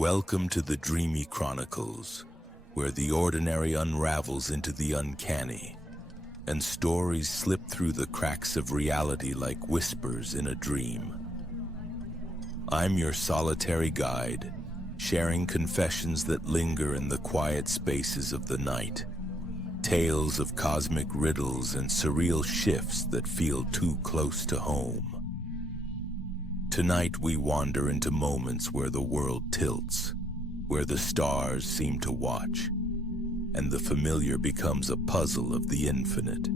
Welcome to the Dreamy Chronicles, where the ordinary unravels into the uncanny, and stories slip through the cracks of reality like whispers in a dream. I'm your solitary guide, sharing confessions that linger in the quiet spaces of the night, tales of cosmic riddles and surreal shifts that feel too close to home. Tonight we wander into moments where the world tilts, where the stars seem to watch, and the familiar becomes a puzzle of the infinite.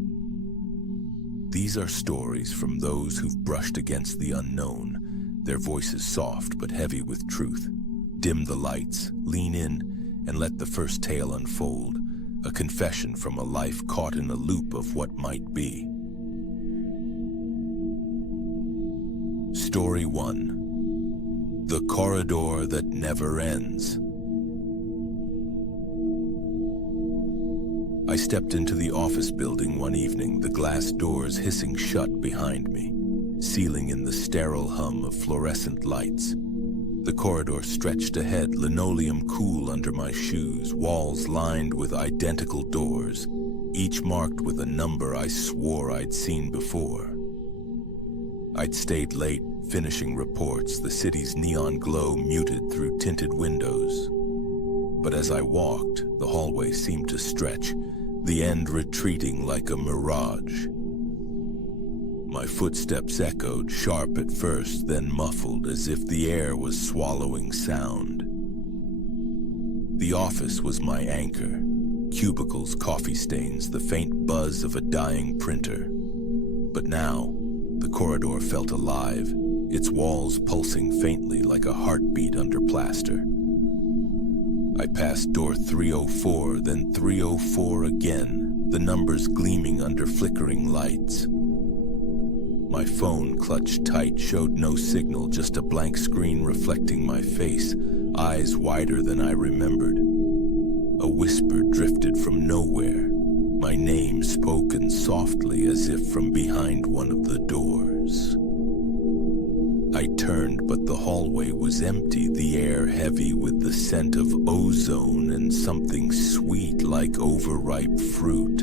These are stories from those who've brushed against the unknown, their voices soft but heavy with truth. Dim the lights, lean in, and let the first tale unfold, a confession from a life caught in a loop of what might be. Story 1. The Corridor That Never Ends. I stepped into the office building one evening, the glass doors hissing shut behind me, sealing in the sterile hum of fluorescent lights. The corridor stretched ahead, linoleum cool under my shoes, walls lined with identical doors, each marked with a number I swore I'd seen before. I'd stayed late, finishing reports, the city's neon glow muted through tinted windows. But as I walked, the hallway seemed to stretch, the end retreating like a mirage. My footsteps echoed, sharp at first, then muffled, as if the air was swallowing sound. The office was my anchor. Cubicles, coffee stains, the faint buzz of a dying printer. But now, the corridor felt alive, its walls pulsing faintly like a heartbeat under plaster. I passed door 304, then 304 again, the numbers gleaming under flickering lights. My phone, clutched tight, showed no signal, just a blank screen reflecting my face, eyes wider than I remembered. A whisper drifted from nowhere, my name spoken softly as if from behind one of the doors. I turned, but the hallway was empty, the air heavy with the scent of ozone and something sweet like overripe fruit.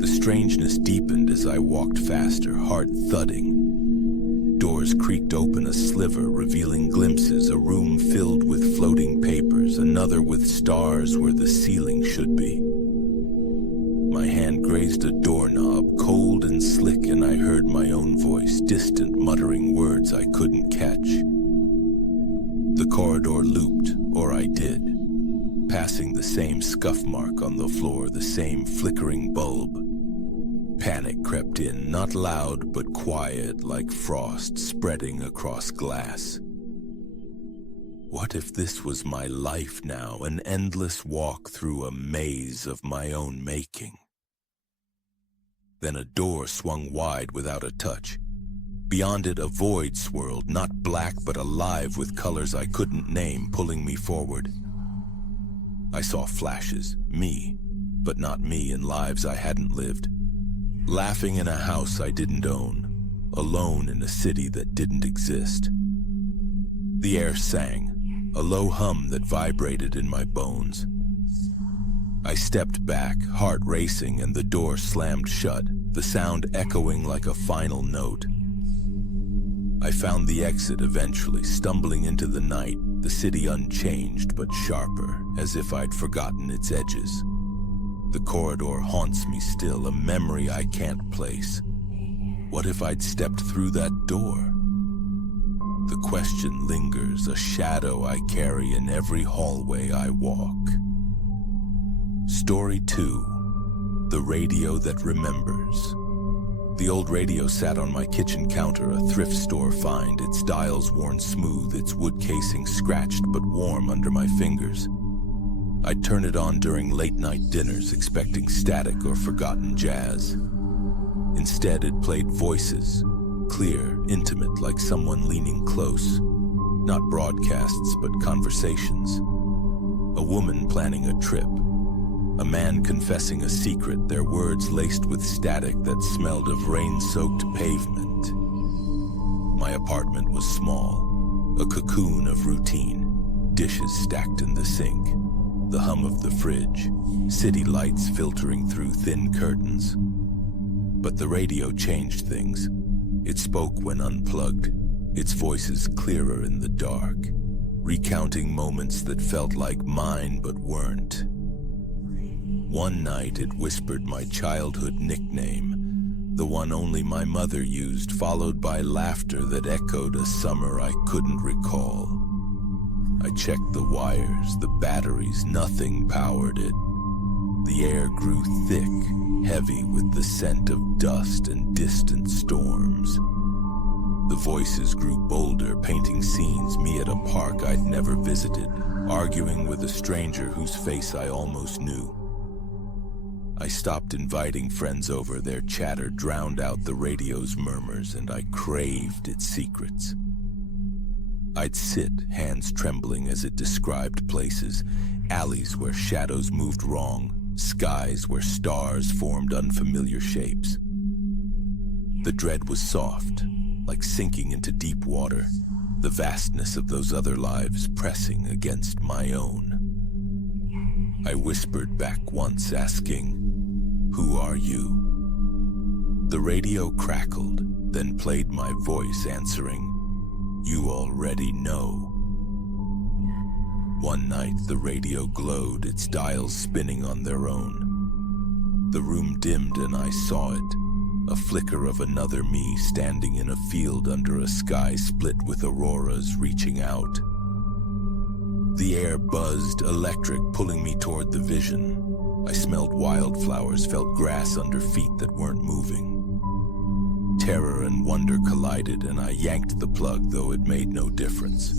The strangeness deepened as I walked faster, heart thudding. Doors creaked open a sliver, revealing glimpses, a room filled with floating papers, another with stars where the ceiling should be. My hand grazed a doorknob, cold and slick, and I heard my own voice, distant, muttering words I couldn't catch. The corridor looped, or I did, passing the same scuff mark on the floor, the same flickering bulb. Panic crept in, not loud but quiet, like frost spreading across glass. What if this was my life now, an endless walk through a maze of my own making? Then a door swung wide without a touch. Beyond it, a void swirled, not black but alive with colors I couldn't name, pulling me forward. I saw flashes, me, but not me, in lives I hadn't lived. Laughing in a house I didn't own, alone in a city that didn't exist. The air sang, a low hum that vibrated in my bones. I stepped back, heart racing, and the door slammed shut, the sound echoing like a final note. I found the exit eventually, stumbling into the night, the city unchanged but sharper, as if I'd forgotten its edges. The corridor haunts me still, a memory I can't place. What if I'd stepped through that door? The question lingers, a shadow I carry in every hallway I walk. Story 2. The Radio That Remembers. The old radio sat on my kitchen counter, a thrift store find, its dials worn smooth, its wood casing scratched but warm under my fingers. I'd turn it on during late-night dinners, expecting static or forgotten jazz. Instead, it played voices, clear, intimate, like someone leaning close. Not broadcasts, but conversations. A woman planning a trip. A man confessing a secret, their words laced with static that smelled of rain-soaked pavement. My apartment was small, a cocoon of routine. dishes stacked in the sink, the hum of the fridge, city lights filtering through thin curtains. But the radio changed things. It spoke when unplugged, its voices clearer in the dark, recounting moments that felt like mine but weren't. One night it whispered my childhood nickname, the one only my mother used, followed by laughter that echoed a summer I couldn't recall. I checked the wires, the batteries, nothing powered it. The air grew thick, heavy with the scent of dust and distant storms. The voices grew bolder, painting scenes, me at a park I'd never visited, arguing with a stranger whose face I almost knew. I stopped inviting friends over, their chatter drowned out the radio's murmurs, and I craved its secrets. I'd sit, hands trembling as it described places, alleys where shadows moved wrong, skies where stars formed unfamiliar shapes. The dread was soft, like sinking into deep water, the vastness of those other lives pressing against my own. I whispered back once, asking, "Who are you?" The radio crackled, then played my voice answering, "You already know." One night the radio glowed, its dials spinning on their own. The room dimmed and I saw it, a flicker of another me standing in a field under a sky split with auroras reaching out. The air buzzed, electric, pulling me toward the vision. I smelled wildflowers, felt grass under feet that weren't moving. Terror and wonder collided, and I yanked the plug, though it made no difference.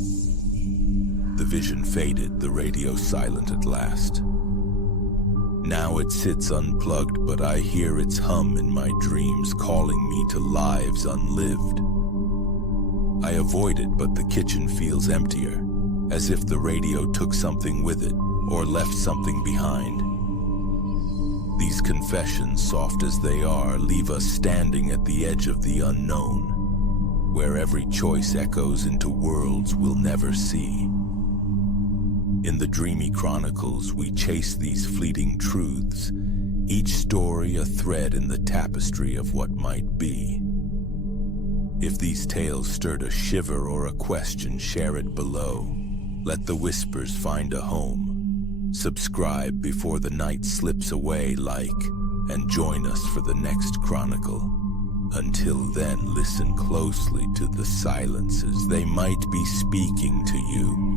The vision faded, the radio silent at last. Now it sits unplugged, but I hear its hum in my dreams, calling me to lives unlived. I avoid it, but the kitchen feels emptier, as if the radio took something with it, or left something behind. These confessions, soft as they are, leave us standing at the edge of the unknown, where every choice echoes into worlds we'll never see. In the dreamy chronicles, we chase these fleeting truths, each story a thread in the tapestry of what might be. If these tales stirred a shiver or a question, share it below. Let the whispers find a home. Subscribe before the night slips away, like, and join us for the next chronicle. Until then, listen closely to the silences. They might be speaking to you.